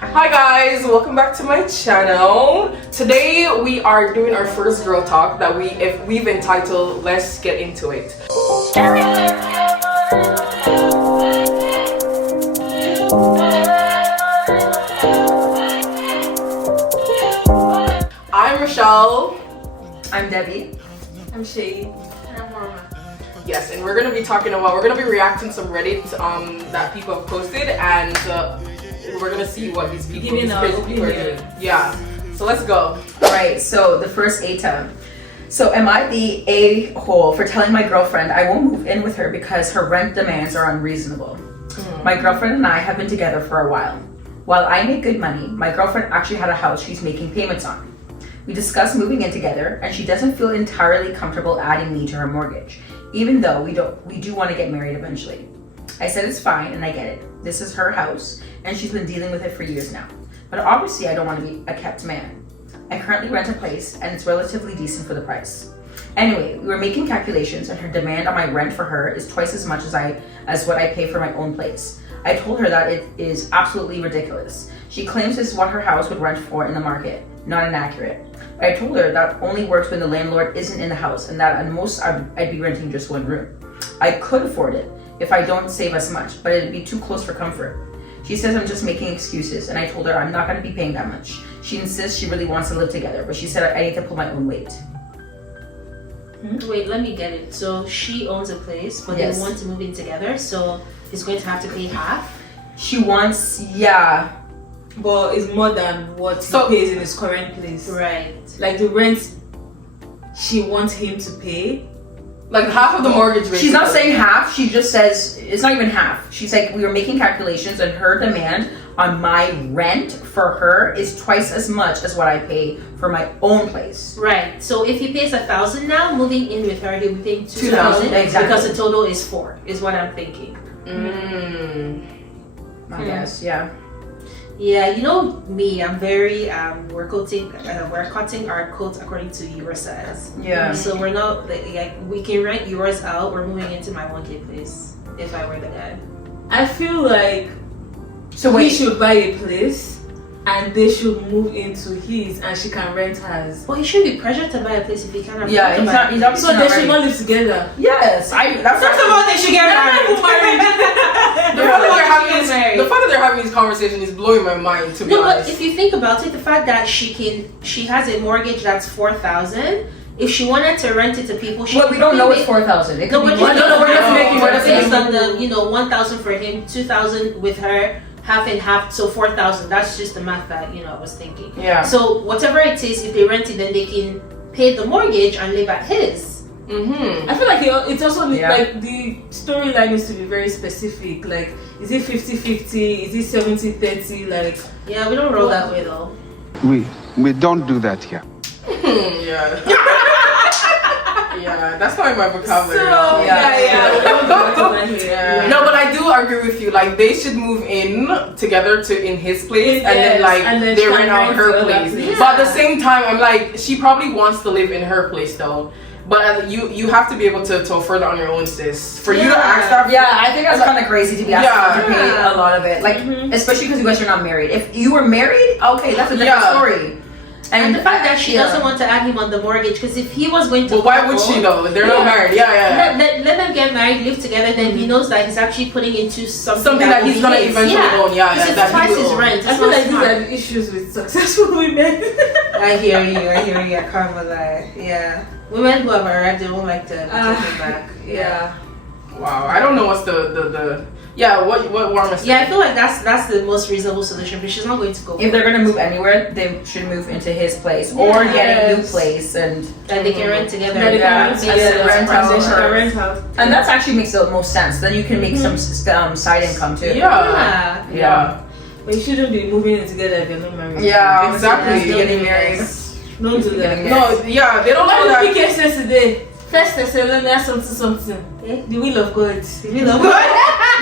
Hi guys, welcome back to my channel. Today we are doing our first girl talk that we've entitled Let's Get Into It. I'm Rochelle. I'm Debbie. I'm Shay. I'm Mama. Yes, and we're gonna be reacting to some Reddit that people have posted, and we're gonna see what these people are doing. Yeah. So let's go. Right, so the first A-tab. So am I the a-hole for telling my girlfriend I won't move in with her because her rent demands are unreasonable? My girlfriend and I have been together for a while. While I make good money, my girlfriend actually had a house she's making payments on. We discussed moving in together, and she doesn't feel entirely comfortable adding me to her mortgage, even though we do want to get married eventually. I said it's fine and I get it. This is her house and she's been dealing with it for years now. But obviously I don't want to be a kept man. I currently rent a place and it's relatively decent for the price. Anyway, we were making calculations and her demand on my rent for her is twice as much as what I pay for my own place. I told her that it is absolutely ridiculous. She claims this is what her house would rent for in the market. Not inaccurate. But I told her that only works when the landlord isn't in the house and that at most I'd be renting just one room. I could afford it if I don't save as much, but it'd be too close for comfort. She says I'm just making excuses, and I told her I'm not going to be paying that much. She insists she really wants to live together, but she said I need to pull my own weight. Wait, let me get it. So she owns a place, but Yes. they want to move in together, so he's going to have to pay half? She wants, yeah. But it's more than what he pays in his current place. Right. Like the rent she wants him to pay. Like half of the mortgage rate. She's not saying half, she just says, it's not even half. She's like, we were making calculations and her demand on my rent for her is twice as much as what I pay for my own place. Right. So if he pays 1,000 now, moving in with her, he'll be paying 2,000 exactly. because the total is 4, is what I'm thinking. I guess, yeah. Yeah, you know me, I'm very we're cutting our coat according to your size. Yeah. So we're not like we can rent yours out. We're moving into my 1K place if I were the guy. I feel like So we wait, should buy a place and they should move into his and she can rent hers. Well, he shouldn't be pressured to buy a place if he can't afford yeah, to he's buy. not, he's So obviously they not should ready. not live together. Yes, that's First of all, they should get married. The fact that they're having this conversation is blowing my mind, to be No, but honest. if you think about it, the fact that she has a mortgage that's 4,000. If she wanted to rent it to people, she Well, we don't know it's 4,000. It could be more. we're just making based on the 1,000 for him, 2,000 with her, half and half, so 4,000. That's just the math that I was thinking. Yeah. So whatever it is, if they rent it, then they can pay the mortgage and live at his. I feel like it's also Yeah. like the storyline needs to be very specific. Like, is it 50-50? Is it 70-30? Like, Yeah, we don't roll that way though. We don't do that here. Yeah. Yeah, that's not in my vocabulary. we don't do that here. Yeah. No, but I do agree with you. Like, they should move in together in his place, and then Yes, and then they she rent can out rent her the other place. place. But at the same time, I'm like, she probably wants to live in her place though. But you have to be able to afford it on your own, sis. For you to ask that. Yeah, I think that's kind of crazy to be asked to pay Yeah. a lot of it. Like, especially because you guys are not married. If you were married, okay, that's a different story. And the fact that she doesn't want to add him on the mortgage, because if he was going to, Well, why would she though? They're not married. Yeah. Let them get married, live together. Then he knows that he's actually putting into something that will he's be gonna his. eventually own. Yeah, Because that it's twice he will his own. rent. I feel like these are the issues with successful women. I hear you. I can't lie. Yeah, women who have arrived, they don't like to take it back. Yeah. Wow. I don't know what's the yeah. What Warren was saying. Yeah, I feel like that's the most reasonable solution. But she's not going to go. If they're gonna move anywhere, they should move into his place or get a new place, and they can rent together. That they Yeah. can rent And then rent out They should her. rent out. and that actually makes the most sense. Then you can make some side income too. Yeah. Yeah. But you shouldn't be moving in together if you're not married. Yeah, Exactly. Getting married. Don't do that. Getting No. Yeah. They don't know What did that. PK say today? First Thessalonians something. Eh? The will of God. We love her.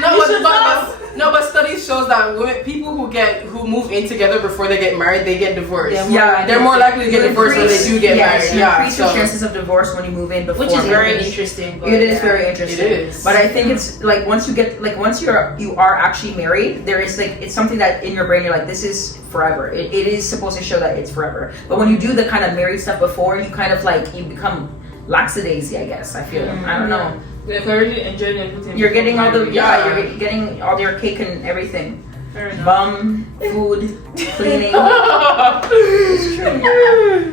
No, You but should not. No, but studies shows that people who move in together before they get married, they get divorced. They're more likely to get divorced when they do get married. You increase your chances of divorce when you move in before. Which is very interesting. It is very interesting. It is. But I think it's like once you are actually married, there is like it's something that in your brain you're like, this is forever. It is supposed to show that it's forever. But when you do the kind of married stuff before, you kind of like you become lackadaisy, I guess. I feel. I don't know. Like already enjoying everything. You're getting all the you're getting all your cake and everything. Bum, food, cleaning. It's true.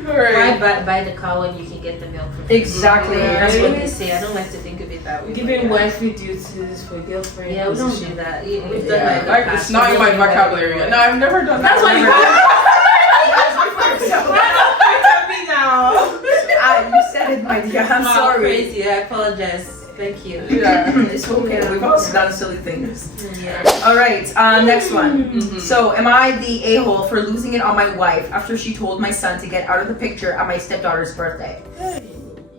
Why buy the cow when you can get the milk from Exactly. That's what they say. I don't like to think of it that way. Giving wifey duties for girlfriend. Yeah, we don't do that. We've done that in the Like, past. it's not in my vocabulary yet. No, I've never done that. That's why you You said it, my dear. I'm sorry. Crazy. I apologize. Thank you. Yeah, it's okay. We've all done silly things. Yeah. All right, next one. So, am I the a-hole for losing it on my wife after she told my son to get out of the picture at my stepdaughter's birthday?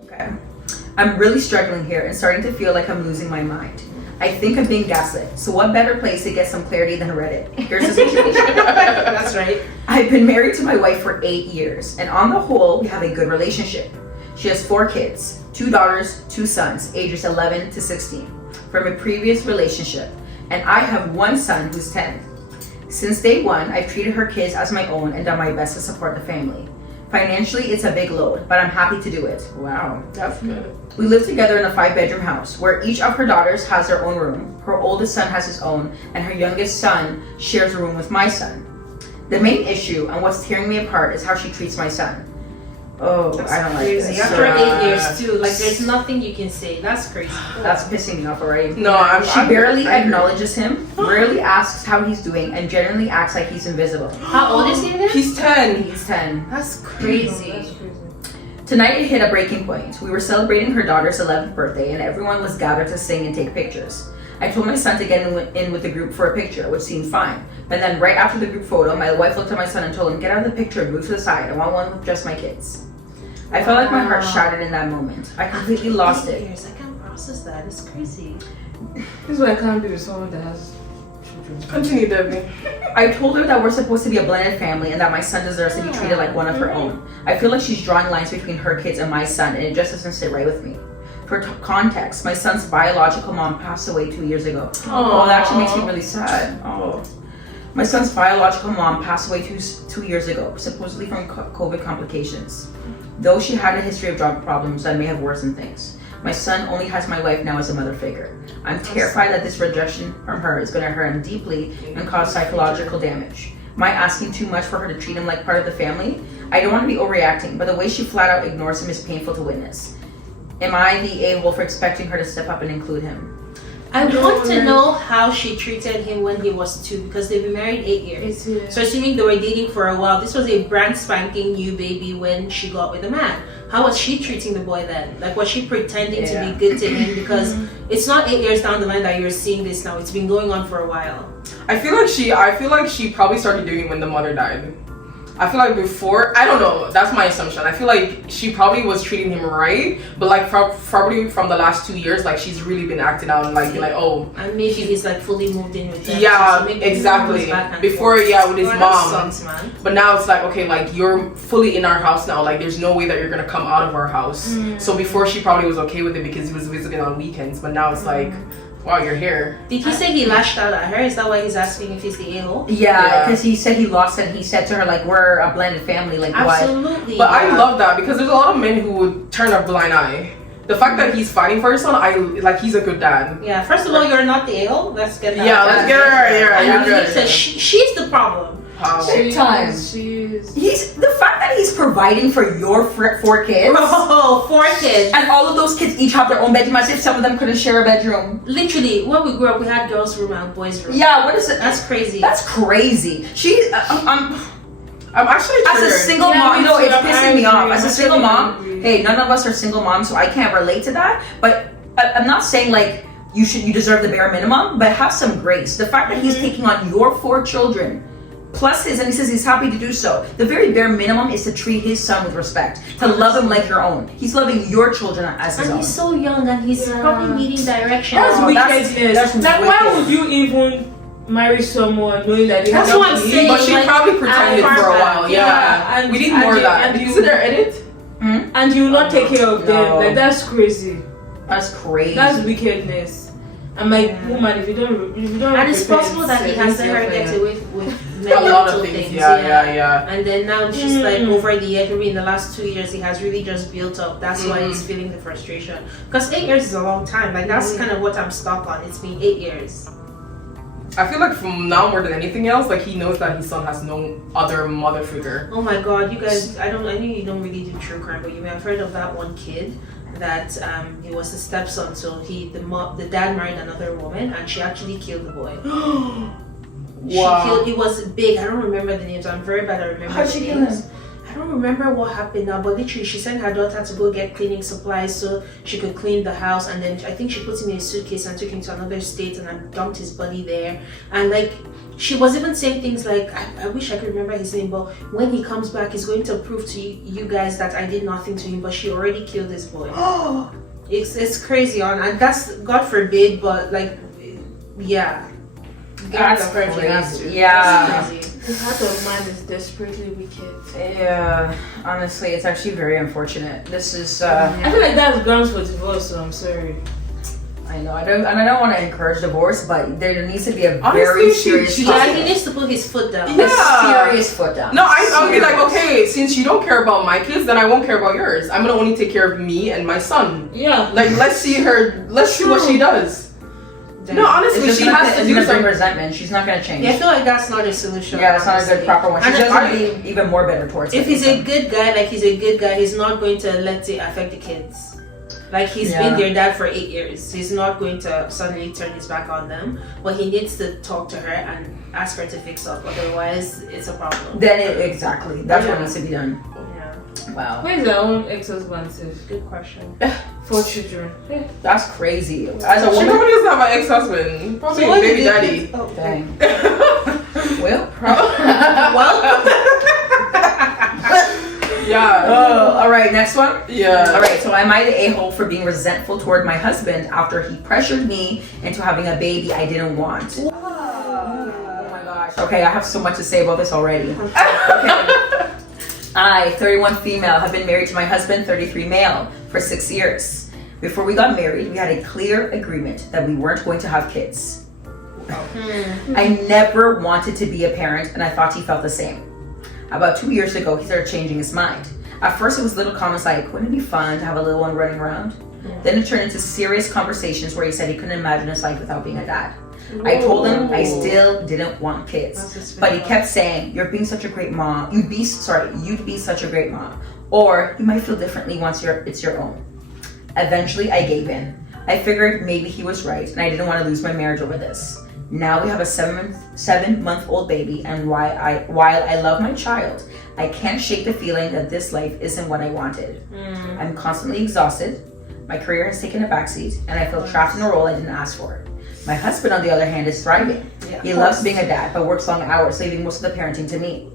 Okay. I'm really struggling here and starting to feel like I'm losing my mind. I think I'm being gaslit. So what better place to get some clarity than Reddit? Here's the situation. That's right. I've been married to my wife for 8 years, and on the whole, we have a good relationship. She has 4 kids, 2 daughters, 2 sons, ages 11 to 16, from a previous relationship, and I have 1 son who's 10. Since day 1, I've treated her kids as my own and done my best to support the family. Financially, it's a big load, but I'm happy to do it. Wow. That's good. We live together in a 5-bedroom house where each of her daughters has their own room. Her oldest son has his own, and her youngest son shares a room with my son. The main issue and what's tearing me apart is how she treats my son. Oh, I don't like this. After 8 years too, like there's nothing you can say. That's crazy. That's pissing me off already. No, She barely acknowledges him, rarely asks how he's doing, and generally acts like he's invisible. How old is he again? He's 10. He's 10. That's crazy. That's crazy. Tonight it hit a breaking point. We were celebrating her daughter's 11th birthday, and everyone was gathered to sing and take pictures. I told my son to get in with the group for a picture, which seemed fine. But then right after the group photo, my wife looked at my son and told him, "Get out of the picture and move to the side. I want one with just my kids." I felt like my heart shattered in that moment. I completely lost it. I can't process that. It's crazy. This is why I can't be with someone that has children. Continue, Debbie. I told her that we're supposed to be a blended family and that my son deserves to be treated like one of her own. I feel like she's drawing lines between her kids and my son, and it just doesn't sit right with me. For context, my son's biological mom passed away 2 years ago. Oh, that actually makes me really sad. Oh. My son's biological mom passed away two years ago, supposedly from COVID complications. Though she had a history of drug problems that may have worsened things. My son only has my wife now as a mother figure. I'm terrified that this rejection from her is going to hurt him deeply and cause psychological damage. Am I asking too much for her to treat him like part of the family? I don't want to be overreacting, but the way she flat out ignores him is painful to witness. Am I the a-hole for expecting her to step up and include him? I want to know how she treated him when he was 2, because they've been married 8 years. So assuming they were dating for a while, this was a brand spanking new baby when she got with the man. How was she treating the boy then? Like, was she pretending to be good to him? Because it's not 8 years down the line that you're seeing this now. It's been going on for a while. I feel like she probably started doing it when the mother died. I feel like before, I don't know, that's my assumption. I feel like she probably was treating him right, but like probably from the last 2 years, like she's really been acting out and like being like, oh. And maybe he's like fully moved in with them. Yeah, so exactly. Before, with his mom. Sucks, man. But now it's like, okay, like you're fully in our house now. Like there's no way that you're gonna come out of our house. So before she probably was okay with it because he was visiting on weekends, but now it's like, wow, you're here. Did he say he lashed out at her? Is that why he's asking if he's the a-hole? Yeah, because he said he lost it and he said to her, like, we're a blended family, like, Absolutely. But I love that because there's a lot of men who would turn a blind eye. The fact that he's fighting for his son, he's a good dad. Yeah, first of all, you're not the a-hole. Let's get that. Yeah, let's get her. Yeah, And he said she's the problem. He's the fact that he's providing for your 4 kids. Oh, 4 kids. And all of those kids each have their own bedroom, as if some of them couldn't share a bedroom. Literally, when we grew up, we had girls' room and boys' room. Yeah, what is it? That's crazy. That's crazy. I'm actually triggered. As a single mom, it's pissing me off. As a single mom, hey, none of us are single moms, so I can't relate to that. But I'm not saying like you deserve the bare minimum, but have some grace. The fact that he's taking on your 4 children plus his, and he says he's happy to do so. The very bare minimum is to treat his son with respect, to love him like your own. He's loving your children as his own. And he's so young, and he's probably needing direction. That's wickedness. That's like, wicked. why would you even marry someone knowing that they That's have what I'm kids. saying. But she Like, probably pretended far for a back. while. Yeah, and we need more of that. And you see their edit, and you will not take care of them. No. Like that's crazy. That's crazy. That's wickedness. I'm like, woman, if you don't, And it's possible that he has let her get away with a many lot of little things. things. Yeah. And then now she's like over the edge. Maybe in the last 2 years, he has really just built up. That's why he's feeling the frustration. Because 8 years is a long time. Like that's kind of what I'm stuck on. It's been 8 years. I feel like from now more than anything else, like he knows that his son has no other mother figure. Oh my God, you guys! I know you don't really do true crime, but you may have heard of that one kid that he was the stepson. So the dad married another woman, and she actually killed the boy. Wow. It was big. I don't remember the names. I'm very bad at remembering How'd the she kill names. him? I don't remember what happened now, but literally she sent her daughter to go get cleaning supplies so she could clean the house, and then I think she put him in a suitcase and took him to another state and dumped his body there. And like she was even saying things like, I wish I could remember his name, but when he comes back he's going to prove to you guys that I did nothing to him, but she already killed this boy. It's crazy and that's God forbid, but like yeah. That's crazy. Yeah. That's crazy. The heart of man is desperately wicked. Yeah, honestly, it's actually very unfortunate. This is, I feel like that's grounds for divorce, so I'm sorry. I know, I don't want to encourage divorce, but there needs to be a Honestly, very she- serious, she Yeah, just- he needs to put his foot down. Yeah. a serious foot down. No, I'll be like, Serious. okay, since you don't care about my kids, then I won't care about yours. I'm gonna only take care of me and my son. Yeah. Like, let's see what she does. No, honestly, It's just she gonna- has to it's do gonna bring some. resentment. She's not gonna change. Yeah, I feel like that's not a solution. Yeah, it's not a honestly. good proper one. She's And just if- gonna be even more bitter towards If it. he's a good guy, like he's a good guy, he's not going to let it affect the kids. Like he's Yeah. been their dad for 8 years. He's not going to suddenly turn his back on them. But he needs to talk to her and ask her to fix up. Otherwise, it's a problem. Exactly. That's what Yeah. needs to be done. Yeah, Wow. Where is their own ex-husband safe? good question. 4 children. That's crazy. As a She woman, probably doesn't have an ex-husband. Probably So a what baby did they- daddy. Oh, dang. Well, probably. Yeah. Oh, all right. Next one. Yeah. All right. So, am I the a-hole for being resentful toward my husband after he pressured me into having a baby I didn't want? Oh my gosh. Okay, I have so much to say about this already. Okay. I, 31 female, have been married to my husband, 33 male, for 6 years. Before we got married, we had a clear agreement that we weren't going to have kids. I never wanted to be a parent, and I thought he felt the same. About 2 years ago, he started changing his mind. At first, it was little comments like, wouldn't it be fun to have a little one running around? Then it turned into serious conversations where he said he couldn't imagine his life without being a dad. I told him I still didn't want kids, but he kept saying, "You're being such a great mom. You'd be such a great mom, or you might feel differently once it's your own." Eventually, I gave in. I figured maybe he was right, and I didn't want to lose my marriage over this. Now we have a 7-month-old baby, and while I love my child, I can't shake the feeling that this life isn't what I wanted. I'm constantly exhausted. My career has taken a backseat, and I feel trapped in a role I didn't ask for. My husband, on the other hand, is thriving. He loves being a dad, but works long hours, leaving most of the parenting to me.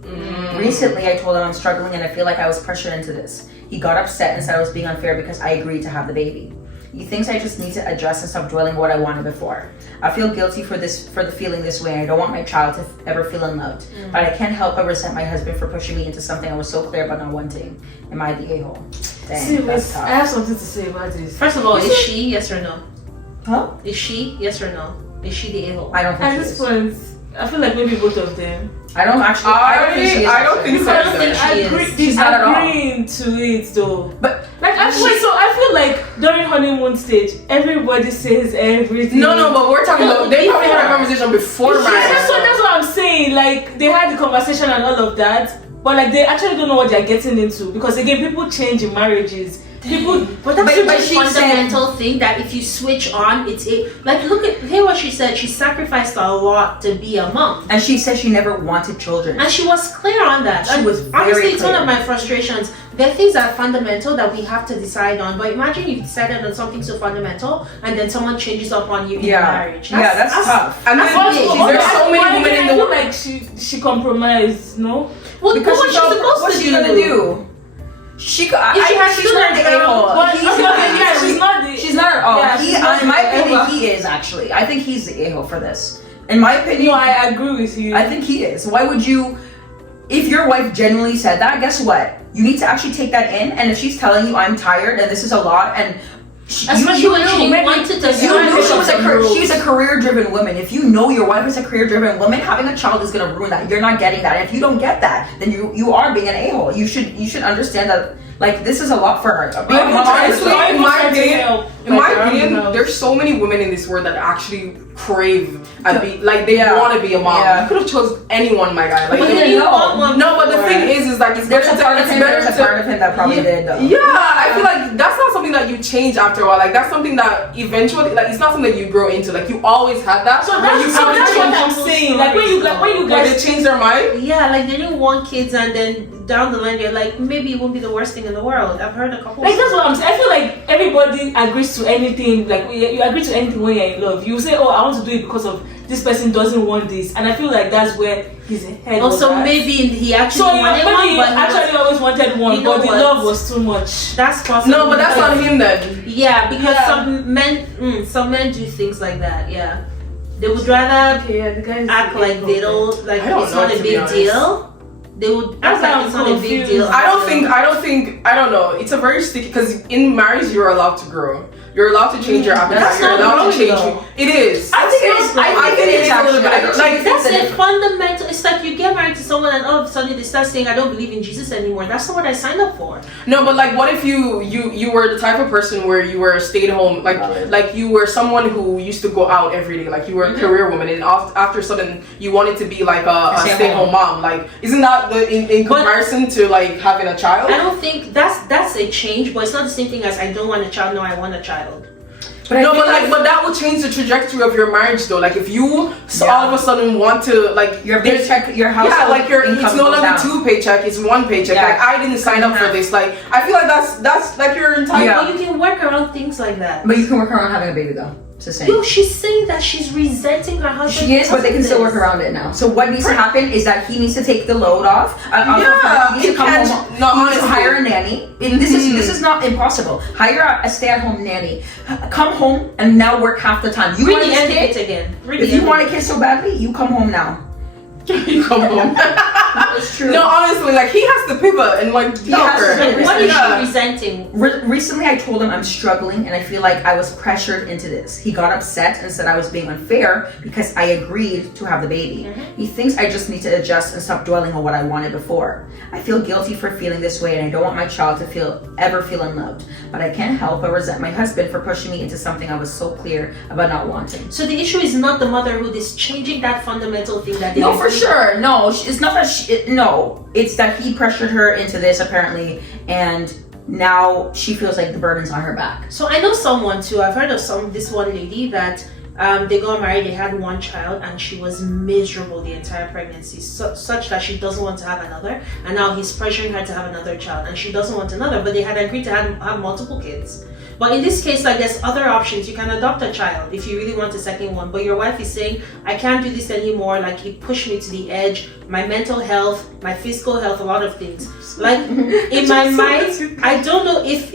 Recently, I told him I'm struggling and I feel like I was pressured into this. He got upset and said I was being unfair because I agreed to have the baby. He thinks I just need to adjust and stop dwelling what I wanted before. I feel guilty for the feeling this way. I don't want my child to ever feel unloved, but I can't help but resent my husband for pushing me into something I was so clear about not wanting. Am I the a-hole? Dang, See, that's I tough. have something to say about this. First of all, is she yes or no? Huh? Is she yes or no? Is she the a-hole? I don't think At she this is. point, I feel like maybe both of them. I don't think she is. I don't actually. think so. I don't think she is. She's not at all. agreeing to it though. But Like I feel like during honeymoon stage, everybody says everything. No, but we're talking about. They probably had a conversation before Yeah, marriage. that's what I'm saying. Like they had the conversation and all of that, but like they actually don't know what they're getting into because again, people change in marriages. People, But that's But such a she fundamental thing that if you switch on, it's like hear what she said. She sacrificed a lot to be a mom, and she said she never wanted children. and she was clear on that. She And was very honestly, it's one clear. of my frustrations. There are things that are fundamental that we have to decide on. But imagine you decided on something so fundamental, and then someone changes up on you in marriage. That's tough. And That's then big. there's so many women in the I feel world. like she compromised. No, Well, Because what she she's felt- supposed what's to she do? gonna do? She she's not the a-hole. But He's okay, not. yeah, she's not the. She's not at all. Yeah, she's not In my the opinion, a-hole. he is actually. I think he's the a-hole for this. In my opinion, No, I agree with you. I think he is. Why would you? If your wife genuinely said that, guess what? You need to actually take that in. And if she's telling you, "I'm tired and this is a lot," and especially when she wanted to you knew start she's a career-driven woman. If you know your wife is a career-driven woman, having a child is gonna ruin that. You're not getting that. And if you don't get that, then you are being an a-hole. You should understand that. Like, this is a lot for her. Honestly, in my opinion, there's so many women in this world that actually crave they want to be a mom. Yeah. You could have chose anyone, my guy. Like, But but the thing is like there's a part of him that probably did though. Yeah, I feel like that's not something that you change after a while. Like, that's something that eventually, like, it's not something that you grow into. Like, you always had that. So that's what I'm saying. Like, when you guys they change their mind. Yeah, like they didn't want kids, and then down the line they're like, maybe it won't be the worst thing in the world. I've heard a couple. Like, that's what I'm saying. I feel like everybody agrees to anything. Like, you agree to anything when you're in love. You say, "Oh, I want to do it because of this person doesn't want this," and I feel like that's where his head. Also, was maybe he actually so wanted maybe one, he but actually always wanted one, You know but the what? love was too much. that's possible. No, but that's not him then. Yeah, because Yeah. some men do things like that. Yeah, they would rather Okay, the guy act like they don't like I don't it's know, not a to be big honest. deal. They would act That's like why it's I'm not a big confused. deal. I don't know. It's a very sticky, because in marriage you're allowed to grow. You're allowed to change your appetite. That's You're not allowed to growing, change. though. It is. I think it is. I think it is a little bit. actually. Like, That's a fundamental. It's like you get married to someone and all of a sudden they start saying, "I don't believe in Jesus anymore." That's not what I signed up for. no, but like, what if you were the type of person where you were a stay-at-home, like you were someone who used to go out every day, like you were a career woman, and after sudden you wanted to be like a stay-at-home mom. Like, isn't that in comparison to like having a child? I don't think that's a change, but it's not the same thing as I don't want a child. No, I want a child. But that will change the trajectory of your marriage though. Like, if you all of a sudden want to, like, Your paycheck, your house. yeah, like it's no longer down. 2 paycheck, it's 1 paycheck. Yeah. Like, I didn't sign up for this. Like, I feel like that's like your entire. Yeah. But you can work around things like that. But you can work around having a baby though. It's the same. Yo, she's saying that she's resenting her husband. She is, but they can still work this. around it now. So what needs to happen is that he needs to take the load off. Yeah, he needs to come it home. can't- no, he needs to honestly. hire a nanny. And this is not impossible. Hire a stay-at-home nanny. Come home and now work half the time. You Read want the this end of kid? it again. Read If the you end want of a kid so badly, you come home now. You come home. It's true. No, honestly, like, he has to pivot and like help has to her. pivot. What is Yeah. she resenting? Recently, I told him I'm struggling and I feel like I was pressured into this. He got upset and said I was being unfair because I agreed to have the baby. He thinks I just need to adjust and stop dwelling on what I wanted before. I feel guilty for feeling this way and I don't want my child to ever feel unloved. But I can't help but resent my husband for pushing me into something I was so clear about not wanting. So the issue is not the motherhood, it's changing that fundamental thing that they No, didn't for think- sure. No, it's not that no. It's that he pressured her into this apparently, and now she feels like the burden's on her back. So I know someone too. I've heard of this one lady that they got married. They had one child, and she was miserable the entire pregnancy, such that she doesn't want to have another. And now he's pressuring her to have another child, and she doesn't want another. But they had agreed to have multiple kids. But in this case, like, there's other options. You can adopt a child if you really want a second one. But your wife is saying, I can't do this anymore. Like, he pushed me to the edge. My mental health, my physical health, a lot of things. Like, in my mind, I don't know if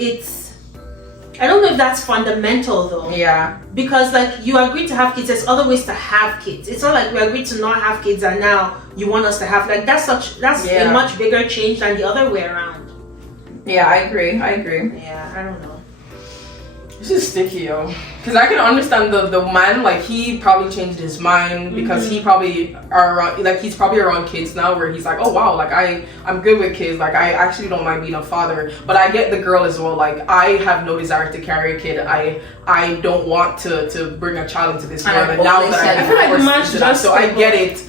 that's fundamental though. Yeah. Because like you agreed to have kids, there's other ways to have kids. It's not like we agreed to not have kids and now you want us to have, like, that's a much bigger change than the other way around. Yeah, I agree. Yeah, I don't know. This is sticky, yo. Because I can understand the man, like, he probably changed his mind because he probably he's probably around kids now where he's like, oh wow, like I'm good with kids, like I actually don't mind being a father. But I get the girl as well, like, I have no desire to carry a kid. I don't want to bring a child into this world, and now that I feel like forced into that, so I get it.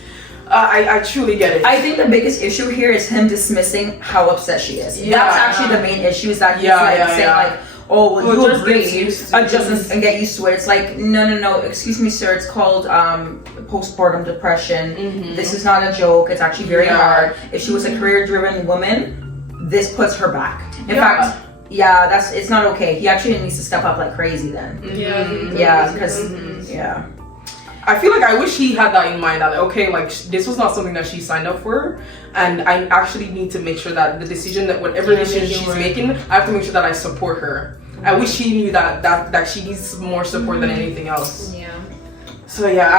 I truly get it. I think the biggest issue here is him dismissing how upset she is. Yeah. That's actually the main issue, is that he's saying like, oh, well, you agreed, adjust and get used to it. It's like, no, excuse me, sir, it's called postpartum depression. This is not a joke. It's actually very hard. If she was a career-driven woman, this puts her back. In fact, it's not okay. He actually needs to step up like crazy then. Because I feel like I wish he had that in mind, that, okay, like, this was not something that she signed up for, and I actually need to make sure that the decision, that whatever decision she's making, I have to make sure that I support her. I wish he knew that she needs more support than anything else. Yeah. So yeah,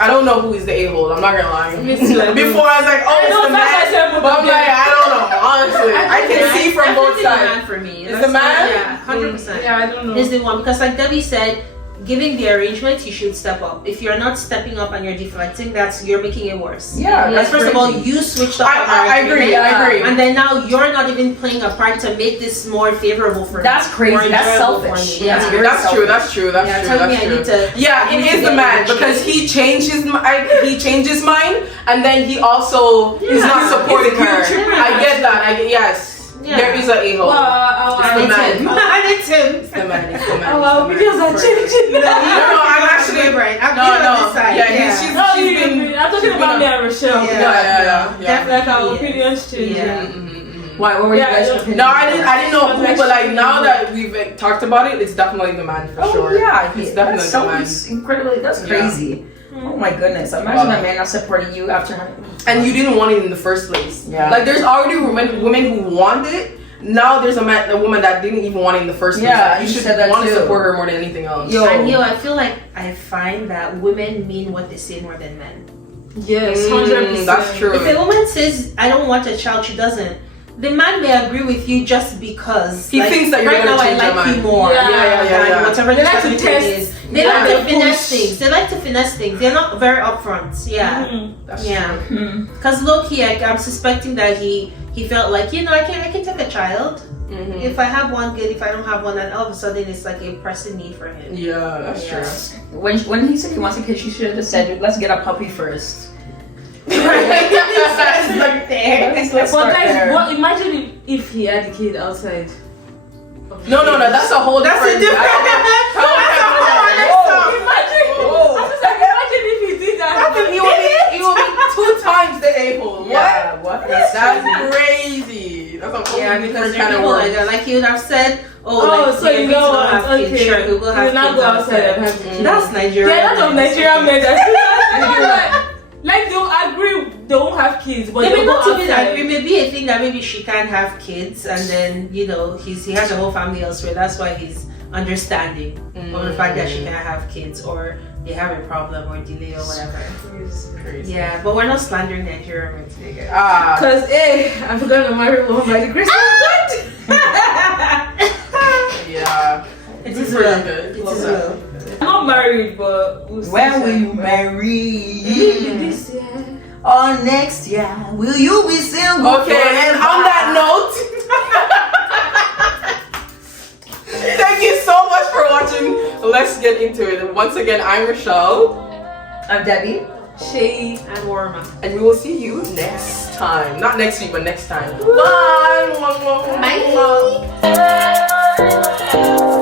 I don't know who is the a-hole. I'm not gonna lie. Before I was like, oh, it's the man. But I'm like, I don't know. Honestly, I can see from both Definitely the sides. man for me. It's the man? Yeah, 100%. Yeah, I don't know. Is the one because like Debbie said, giving the arrangement, you should step up. If you're not stepping up and you're deflecting, you're making it worse. Yeah, Because first of all, you switched up. I agree. I agree. And then now you're not even playing a part to make this more favorable for me. That's crazy. more That's enjoyable for selfish. me. That's Yeah. very That's true. selfish. That's true. That's Yeah, true. tell me That's I true. need to. Yeah, it is the man because he changed his mind and then he also is not supporting her. I get that. Yes. Yeah. There is an a-hole. Well, It's the man. And it's him. It's the man. It's the man. our videos are changing. No, I'm actually right. I'm no. on this side. Yeah, she's been. I'm talking about me and Rochelle. Yeah. Like our Definitely. opinions change. Yeah. Why? What were you Yeah, guys' yeah. opinions? No, I didn't know who, but like now that we've talked about it, it's definitely the man for Oh sure. yeah, It's definitely the man. That's incredibly. That's Yeah. crazy. Oh my goodness! Imagine a man not supporting you after having. And you didn't want it in the first place. Yeah. Like there's already women who want it. Now there's a woman that didn't even want it in the first place. Yeah, Like, you you should said that want to too. support her more than anything else. Yo. And I feel like I find that women mean what they say more than men. Yes, 100%. That's true. If a woman says, I don't want a child, she doesn't. The man may agree with you just because He thinks that you're right gonna now change I your like you mind. more. Yeah. Whatever They the like to topic test. is. They Yeah. like to finesse Push. things. They like to finesse things. They're not very upfront. Yeah. That's Yeah. true. Because low key, I'm suspecting that he felt like, I can take a child. Mhm. If I have one, good. If I don't have one, then all of a sudden it's like a pressing need for him. Yeah, that's Yeah. true. When he said he wants a kid, she should have just said, "Let's get a puppy first." Like there. Let's But start guys, there. what? Imagine if he had a kid outside. No, that's a whole That's a different. Imagine if he did that. He will be 2 times the a-hole. Yeah, what? That's crazy. That's a whole Yeah, because different there are kind of people like work. that. Like he would have said, Oh, so you know what? have kids. Okay. Sure, he will have He'll not kids go outside and have outside. kids. That's Nigerian. There are a lot of Nigerian men that like they'll agree they won't have kids, but They may they'll not go even outside. agree. Maybe a thing that maybe she can't have kids, and then he has a whole family elsewhere. That's why he's understanding of the fact that she can't have kids, or they have a problem or delay or whatever. Crazy. Yeah, but we're not slandering Nigerian men today, guys. Cause I'm gonna marry one by the grace of God. Yeah. It is Pretty well. good. It Love is that. well. I'm not married, but we'll see. When will you marry? This year. Or next year, will you be single? Okay, and on that note, thank you so much for watching. Let's get into it. Once again, I'm Rochelle, I'm Debbie. Shay. And warmer. and we will see you next time. Not next week, but next time. Bye. Bye.